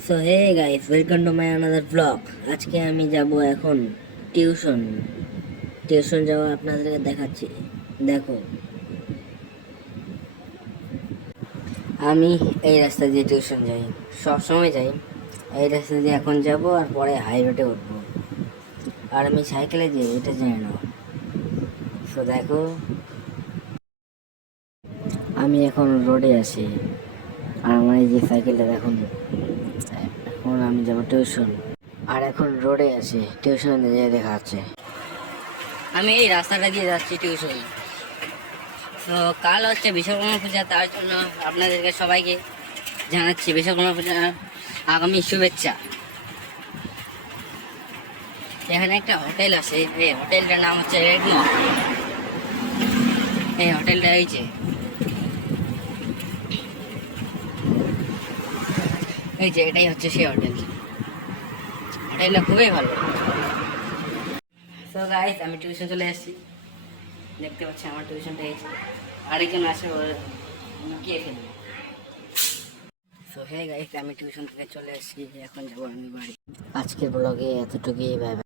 So hey guys, welcome to my another blog. আজকে আমি যাব এখন টিউশন। টিউশন যাওয়া আপনাদেরকে দেখাচ্ছি। দেখো, আমি এই রাস্তা দিয়ে টিউশন যাই, সব সময় যাই। এই রাস্তা দিয়ে এখন যাব আর পরে হাই রোডে উঠবো। আর আমি সাইকেলে যাই, এটা জানি না। সো দেখো, আমি এখন রোডে আছি আর আমার এই যে সাইকেলটা দেখুন। এখন আমি যাব টিউশন আর এখন রোডে আছি, টিউশনে যেয়ে দেখা হচ্ছে। আমি এই রাস্তাটা দিয়ে যাচ্ছি টিউশন। তো কাল হচ্ছে বিশ্বকর্মা পূজা, তার জন্য আপনাদেরকে সবাইকে জানাচ্ছি বিশ্বকর্মা পূজার আগামী শুভেচ্ছা। এখানে একটা হোটেল আছে, এই হোটেলটার নাম হচ্ছে রেডমো। এই হোটেলটা এই যে এটাই হচ্ছে সেই হোটেল। হোটেলটা খুবই ভালো। তো গাইস, আমি টিউশন চলে এসেছি। দেখতে পাচ্ছি আমার টিউশনটা এই যে। আরেকজন আসে, ওর লুকিয়ে ফেলবে। সো হে গাইস, আমি টিউশন থেকে চলে এসেছি, এখন যাবো আমি বাড়ি। আজকের ব্লগে এতটুকুই, বাই বাই।